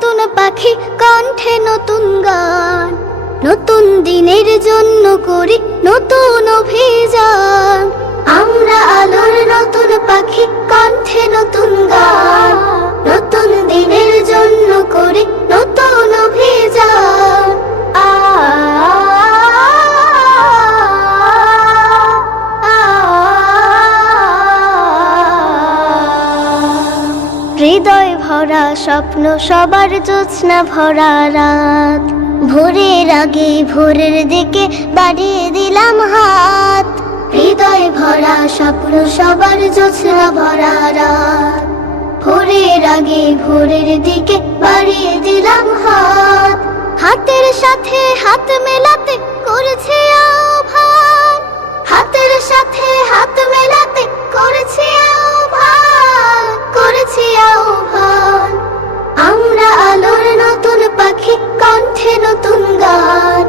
নতুন পাখি, কণ্ঠে নতুন গান। নতুন দিনের জন্য করি নতুন অভিযান। আমরা আলোর নতুন পাখি, কণ্ঠে নতুন গান। নতুন দিনের জন্য করি নতুন অভিযান। হৃদয় ভরা স্বপ্ন, সবার জ্যোৎস্না ভরা রাত। ভোরের আগে ভোরের দিকে বাড়িয়ে দিলাম হাত। হৃদয় ভরা স্বপ্ন, সবার জ্যোৎস্না ভরা রাত। ভোরের আগে ভোরের দিকে বাড়িয়ে দিলাম হাত। হাতের সাথে হাত মেলাতে করেছে আহ্বান। হাতের সাথে হাত মেলাতে করেছে আহ্বান, করেছে আহ্বান। আমরা আলোর নতুন পাখি, কণ্ঠে নতুন গান।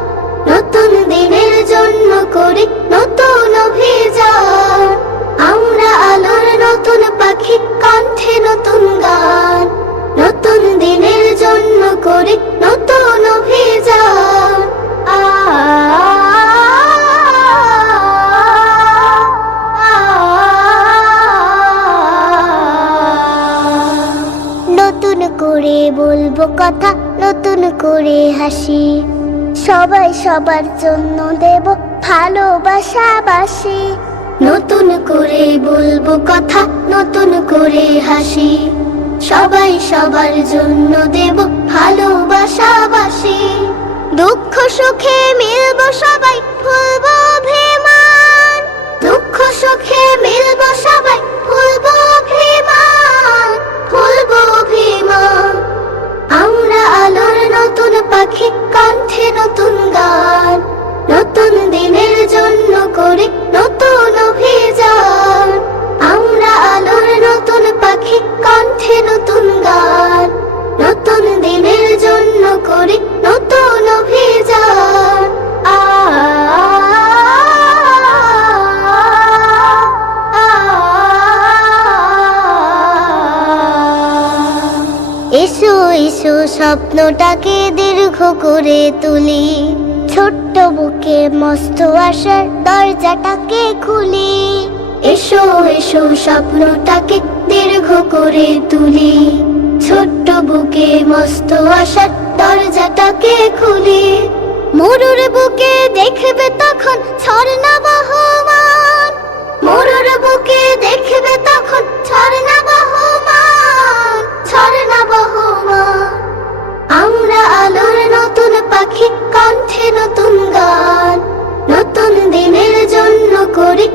নতুন দিনের জন্য করি নতুন অভিযান। আমরা আলোর নতুন পাখি, কণ্ঠে নতুন গান। নতুন দিনের জন্য করি নতুন অভিযান। নতুন করে বলবো কথা, নতুন করে হাসি। সবাই সবার জন্য দেব ভালোবাসাবাসি। নতুন করে বলবো কথা, নতুন করে হাসি। সবাই সবার জন্য দেব ভালোবাসাবাসি। দুঃখ সুখে মিলবো সবাই, ভুলবো অভিমান। দুঃখ সুখে মিলবো সবাই, ভুলবো অভিমান, ভুলবো অভিমান। আমরা আলোর নতুন পাখি, কণ্ঠে নতুন গান। নতুন দিনের জন্য করি নতুন অভিযান। আমরা আলোর নতুন পাখি, কণ্ঠে নতুন গান। নতুন দিনের জন্য করি নতুন অভিযান। এসো এসো স্বপ্নটাকে দীর্ঘ করে তুলি। ছোট্ট বুকে মস্ত আশার দরজাটাকে খুলি। এসো এসো স্বপ্নটাকে দীর্ঘ করে তুলি। ছোট্ট বুকে মস্ত আশার দরজাটাকে খুলি। মরুর বুকে দেখবে তখন ঝর্ণা বহমান। মরুর বুকে দেখবে তখন ঝর্ণা বহমান, ঝর্ণা বহমান। আমরা আলোর নতুন পাখি, কণ্ঠে নতুন গান। নতুন দিনের জন্য করি